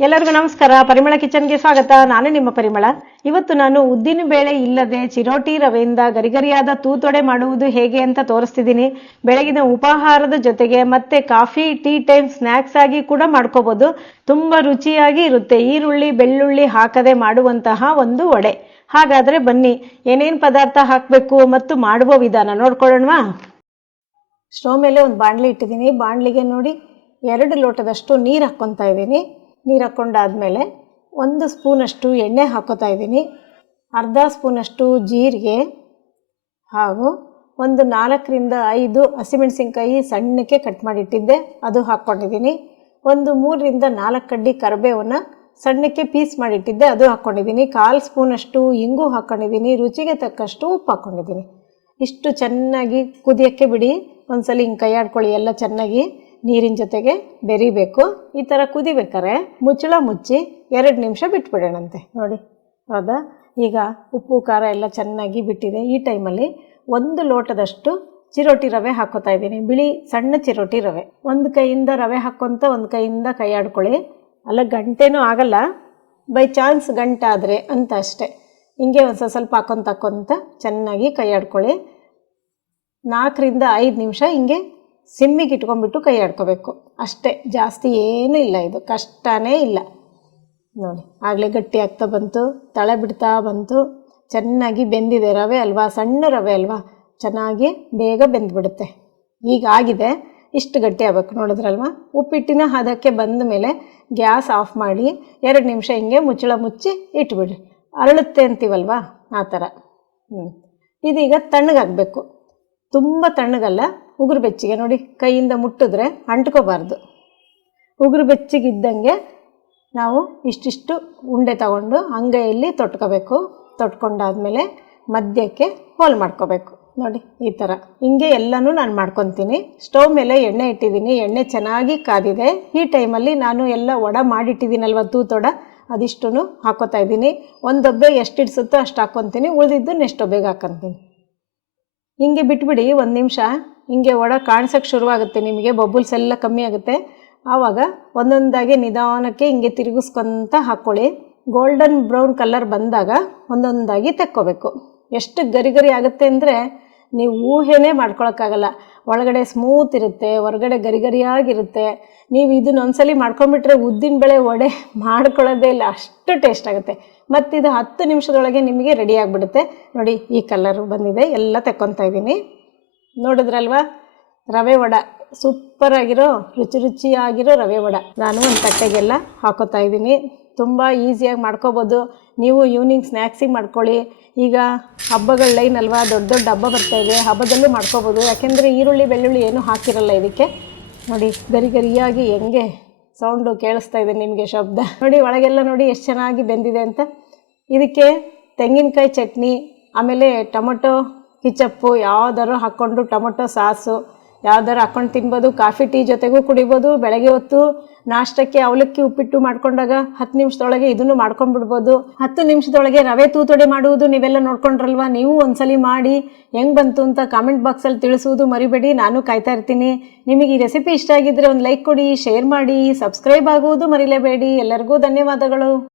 ಎಲ್ಲರಿಗೂ ನಮಸ್ಕಾರ. ಪರಿಮಳ ಕಿಚನ್ಗೆ ಸ್ವಾಗತ. ನಾನು ನಿಮ್ಮ ಪರಿಮಳ. ಇವತ್ತು ನಾನು ಉದ್ದಿನ ಬೇಳೆ ಇಲ್ಲದೆ ಚಿರೋಟಿ ರವೆಯಿಂದ ಗರಿಗರಿಯಾದ ತೂತೊಡೆ ಮಾಡುವುದು ಹೇಗೆ ಅಂತ ತೋರಿಸ್ತಿದ್ದೀನಿ. ಬೆಳಗಿನ ಉಪಹಾರದ ಜೊತೆಗೆ ಮತ್ತೆ ಕಾಫಿ ಟೀ ಟೈಮ್ ಸ್ನ್ಯಾಕ್ಸ್ ಆಗಿ ಕೂಡ ಮಾಡ್ಕೋಬಹುದು. ತುಂಬಾ ರುಚಿಯಾಗಿ ಇರುತ್ತೆ. ಈರುಳ್ಳಿ ಬೆಳ್ಳುಳ್ಳಿ ಹಾಕದೆ ಮಾಡುವಂತಹ ಒಂದು ವಡೆ. ಹಾಗಾದ್ರೆ ಬನ್ನಿ, ಏನೇನು ಪದಾರ್ಥ ಹಾಕಬೇಕು ಮತ್ತು ಮಾಡುವ ವಿಧಾನ ನೋಡ್ಕೊಳ್ಳೋಣವಾ. ಸ್ಟವ್ ಮೇಲೆ ಒಂದು ಬಾಣಲಿ ಇಟ್ಟಿದ್ದೀನಿ. ಬಾಣಲಿಗೆ ನೋಡಿ 2 ಲೋಟದಷ್ಟು ನೀರು ಹಾಕ್ಕೊತಾ ಇದ್ದೀನಿ. ನೀರು ಹಾಕ್ಕೊಂಡಾದ್ಮೇಲೆ 1 ಸ್ಪೂನಷ್ಟು ಎಣ್ಣೆ ಹಾಕೋತಾ ಇದ್ದೀನಿ. ಅರ್ಧ ಸ್ಪೂನಷ್ಟು ಜೀರಿಗೆ ಹಾಗೂ ಒಂದು 4ರಿಂದ 5 ಹಸಿಮೆಣಸಿನ್ಕಾಯಿ ಸಣ್ಣಕ್ಕೆ ಕಟ್ ಮಾಡಿಟ್ಟಿದ್ದೆ, ಅದು ಹಾಕ್ಕೊಂಡಿದ್ದೀನಿ. ಒಂದು 3ರಿಂದ 4 ಕಡ್ಡಿ ಕರಿಬೇವನ್ನು ಸಣ್ಣಕ್ಕೆ ಪೀಸ್ ಮಾಡಿಟ್ಟಿದ್ದೆ, ಅದು ಹಾಕ್ಕೊಂಡಿದ್ದೀನಿ. 1/4 ಸ್ಪೂನಷ್ಟು ಇಂಗು ಹಾಕ್ಕೊಂಡಿದ್ದೀನಿ. ರುಚಿಗೆ ತಕ್ಕಷ್ಟು ಉಪ್ಪು ಹಾಕ್ಕೊಂಡಿದ್ದೀನಿ. ಇಷ್ಟು ಚೆನ್ನಾಗಿ ಕುದಿಯೋಕ್ಕೆ ಬಿಡಿ. ಒಂದ್ಸಲ ಹಿಂಗೆ ಕೈ ಆಡ್ಕೊಳ್ಳಿ, ಎಲ್ಲ ಚೆನ್ನಾಗಿ ನೀರಿನ ಜೊತೆಗೆ ಬೆರಿಬೇಕು. ಈ ಥರ ಕುದಿಬೇಕಾರೆ ಮುಚ್ಚಳ ಮುಚ್ಚಿ 2 ನಿಮಿಷ ಬಿಟ್ಬಿಡೋಣಂತೆ. ನೋಡಿ, ಹೌದಾ? ಈಗ ಉಪ್ಪು ಖಾರ ಎಲ್ಲ ಚೆನ್ನಾಗಿ ಬಿಟ್ಟಿದೆ. ಈ ಟೈಮಲ್ಲಿ 1 ಲೋಟದಷ್ಟು ಚಿರೋಟಿ ರವೆ ಹಾಕೋತಾ ಇದ್ದೀನಿ. ಬಿಳಿ ಸಣ್ಣ ಚಿರೋಟಿ ರವೆ. ಒಂದು ಕೈಯಿಂದ ರವೆ ಹಾಕ್ಕೊತ ಒಂದು ಕೈಯಿಂದ ಕೈ ಆಡ್ಕೊಳ್ಳಿ. ಅಲ್ಲ, ಗಂಟೆನೂ ಆಗಲ್ಲ, ಬೈ ಚಾನ್ಸ್ ಗಂಟಾದರೆ ಅಂತ ಅಷ್ಟೆ. ಹಿಂಗೆ ಒಂದು ಸ್ವಲ್ಪ ಹಾಕ್ಕೊಂತ ಚೆನ್ನಾಗಿ ಕೈ ಆಡ್ಕೊಳ್ಳಿ. 4ರಿಂದ 5 ನಿಮಿಷ ಹಿಂಗೆ ಸಿಮ್ಮಿಗೆ ಇಟ್ಕೊಂಡ್ಬಿಟ್ಟು ಕೈ ಆಡ್ಕೋಬೇಕು ಅಷ್ಟೇ. ಜಾಸ್ತಿ ಏನೂ ಇಲ್ಲ, ಇದು ಕಷ್ಟನೇ ಇಲ್ಲ. ನೋಡಿ, ಆಗಲೇ ಗಟ್ಟಿ ಆಗ್ತಾ ಬಂತು, ತಳ ಬಿಡ್ತಾ ಬಂತು. ಚೆನ್ನಾಗಿ ಬೆಂದಿದೆ. ರವೆ ಅಲ್ವಾ, ಸಣ್ಣ ರವೆ ಅಲ್ವಾ, ಚೆನ್ನಾಗಿ ಬೇಗ ಬೆಂದ್ಬಿಡುತ್ತೆ. ಈಗ ಆಗಿದೆ. ಇಷ್ಟು ಗಟ್ಟಿ ಆಗಬೇಕು, ನೋಡಿದ್ರಲ್ವ. ಉಪ್ಪಿಟ್ಟಿನ ಹದಕ್ಕೆ ಬಂದ ಮೇಲೆ ಗ್ಯಾಸ್ ಆಫ್ ಮಾಡಿ 2 ನಿಮಿಷ ಹಿಂಗೆ ಮುಚ್ಚಳ ಮುಚ್ಚಿ ಇಟ್ಬಿಡ್ರಿ. ಅರಳುತ್ತೆ ಅಂತೀವಲ್ವ, ಆ ಥರ. ಇದೀಗ ತಣ್ಣಗಾಗಬೇಕು. ತುಂಬ ತಣ್ಣಗಲ್ಲ, ಉಗುರು ಬೆಚ್ಚಗೆ. ನೋಡಿ, ಕೈಯಿಂದ ಮುಟ್ಟಿದ್ರೆ ಅಂಟ್ಕೋಬಾರ್ದು. ಉಗುರು ಬೆಚ್ಚಗಿದ್ದಂಗೆ ನಾವು ಇಷ್ಟಿಷ್ಟು ಉಂಡೆ ತಗೊಂಡು ಅಂಗೈಯಲ್ಲಿ ತೊಟ್ಕೋಬೇಕು. ತೊಟ್ಕೊಂಡಾದ್ಮೇಲೆ ಮಧ್ಯಕ್ಕೆ ಹೋಲ್ ಮಾಡ್ಕೋಬೇಕು. ನೋಡಿ, ಈ ಥರ ಹಿಂಗೆ ಎಲ್ಲನೂ ನಾನು ಮಾಡ್ಕೊತೀನಿ. ಸ್ಟವ್ ಮೇಲೆ ಎಣ್ಣೆ ಇಟ್ಟಿದ್ದೀನಿ. ಎಣ್ಣೆ ಚೆನ್ನಾಗಿ ಕಾದಿದೆ. ಈ ಟೈಮಲ್ಲಿ ನಾನು ಎಲ್ಲ ವಡೆ ಮಾಡಿಟ್ಟಿದ್ದೀನಲ್ವ, ತೂತೊಡ, ಅದಿಷ್ಟು ಹಾಕೋತಾ ಇದ್ದೀನಿ. ಒಂದು ಡಬ್ಬೆ ಎಷ್ಟು ಇಡ್ಸುತ್ತೋ ಅಷ್ಟು ಹಾಕ್ಕೊತೀನಿ. ಉಳಿದಿದ್ದು ನೆಕ್ಸ್ಟ್ ಡಬ್ಬೆಗೆ ಹಾಕ್ಕೊತೀನಿ. ಹಿಂಗೆ ಬಿಟ್ಬಿಡಿ 1 ನಿಮಿಷ. ಹಿಂಗೆ ವಡೆ ಕಾಣಿಸೋಕ್ಕೆ ಶುರುವಾಗುತ್ತೆ ನಿಮಗೆ, ಬಬಲ್ಸ್ ಎಲ್ಲ ಕಮ್ಮಿ ಆಗುತ್ತೆ. ಆವಾಗ ಒಂದೊಂದಾಗಿ ನಿಧಾನಕ್ಕೆ ಹಿಂಗೆ ತಿರುಗಿಸ್ಕೊತ ಹಾಕ್ಕೊಳ್ಳಿ. ಗೋಲ್ಡನ್ ಬ್ರೌನ್ ಕಲರ್ ಬಂದಾಗ ಒಂದೊಂದಾಗಿ ತೆಕ್ಕೋಬೇಕು. ಎಷ್ಟು ಗರಿ ಗರಿ ಆಗುತ್ತೆ ಅಂದರೆ ನೀವು ಊಹೆನೇ ಮಾಡ್ಕೊಳಕ್ಕಾಗಲ್ಲ. ಒಳಗಡೆ ಸ್ಮೂತ್ ಇರುತ್ತೆ, ಹೊರಗಡೆ ಗರಿ ಗರಿಯಾಗಿರುತ್ತೆ. ನೀವು ಇದನ್ನ ಒಂದ್ಸಲಿ ಮಾಡ್ಕೊಂಬಿಟ್ರೆ ಉದ್ದಿನ ಬೇಳೆ ವಡೆ ಮಾಡ್ಕೊಳ್ಳೋದೇ ಇಲ್ಲ, ಅಷ್ಟು ಟೇಸ್ಟ್ ಆಗುತ್ತೆ. ಮತ್ತು ಇದು 10 ನಿಮಿಷದೊಳಗೆ ನಿಮಗೆ ರೆಡಿ ಆಗಿಬಿಡುತ್ತೆ. ನೋಡಿ, ಈ ಕಲರು ಬಂದಿದೆ. ಎಲ್ಲ ತೆಕ್ಕೊತಾ ಇದ್ದೀನಿ. ನೋಡಿದ್ರಲ್ವ, ರವೆ ವಡೆ ಸೂಪರಾಗಿರೋ ರುಚಿಯಾಗಿರೋ ರವೆ ವಡೆ ನಾನು ಒಂದು ತಟ್ಟೆಗೆಲ್ಲ ಹಾಕೋತಾ ಇದ್ದೀನಿ. ತುಂಬ ಈಸಿಯಾಗಿ ಮಾಡ್ಕೋಬೋದು. ನೀವು ಈವ್ನಿಂಗ್ ಸ್ನ್ಯಾಕ್ಸಿಗೆ ಮಾಡ್ಕೊಳ್ಳಿ. ಈಗ ಹಬ್ಬಗಳ ಲೈನ್ ಅಲ್ವಾ, ದೊಡ್ಡ ದೊಡ್ಡ ಹಬ್ಬ ಬರ್ತಾಯಿದೆ, ಹಬ್ಬದಲ್ಲೂ ಮಾಡ್ಕೋಬೋದು. ಯಾಕೆಂದರೆ ಈರುಳ್ಳಿ ಬೆಳ್ಳುಳ್ಳಿ ಏನೂ ಹಾಕಿರಲ್ಲ ಇದಕ್ಕೆ. ನೋಡಿ, ಗರಿ ಗರಿಯಾಗಿ ಹೆಂಗೆ ಸೌಂಡು ಕೇಳಿಸ್ತಾ ಇದೆ ನಿಮಗೆ, ಶಬ್ದ ನೋಡಿ. ಒಳಗೆಲ್ಲ ನೋಡಿ ಎಷ್ಟು ಚೆನ್ನಾಗಿ ಬೆಂದಿದೆ ಅಂತ. ಇದಕ್ಕೆ ತೆಂಗಿನಕಾಯಿ ಚಟ್ನಿ, ಆಮೇಲೆ ಟೊಮೊಟೊ ಕಿಚಪ್ಪು ಯಾವ್ದಾರು ಹಾಕ್ಕೊಂಡು, ಟೊಮೊಟೊ ಸಾಸು ಯಾವ್ದಾರು ಹಾಕ್ಕೊಂಡು ತಿನ್ಬೋದು. ಕಾಫಿ ಟೀ ಜೊತೆಗೂ ಕುಡಿಬೋದು. ಬೆಳಗ್ಗೆ ಹೊತ್ತು ನಾಷ್ಟಕ್ಕೆ ಅವಲಕ್ಕಿ ಉಪ್ಪಿಟ್ಟು ಮಾಡ್ಕೊಂಡಾಗ 10 ನಿಮಿಷದೊಳಗೆ ಇದನ್ನು ಮಾಡ್ಕೊಂಡ್ಬಿಡ್ಬೋದು. 10 ನಿಮಿಷದೊಳಗೆ ರವೆ ತೂತೊಡೆ ಮಾಡುವುದು ನೀವೆಲ್ಲ ನೋಡ್ಕೊಂಡ್ರಲ್ವ. ನೀವು ಒಂದ್ಸಲಿ ಮಾಡಿ ಹೆಂಗೆ ಬಂತು ಅಂತ ಕಾಮೆಂಟ್ ಬಾಕ್ಸಲ್ಲಿ ತಿಳಿಸುವುದು ಮರಿಬೇಡಿ. ನಾನು ಕಾಯ್ತಾ ಇರ್ತೀನಿ. ನಿಮಗೆ ಈ ರೆಸಿಪಿ ಇಷ್ಟ ಆಗಿದ್ದರೆ ಒಂದು ಲೈಕ್ ಕೊಡಿ, ಶೇರ್ ಮಾಡಿ, ಸಬ್ಸ್ಕ್ರೈಬ್ ಆಗುವುದು ಮರಿಲೇಬೇಡಿ. ಎಲ್ಲರಿಗೂ ಧನ್ಯವಾದಗಳು.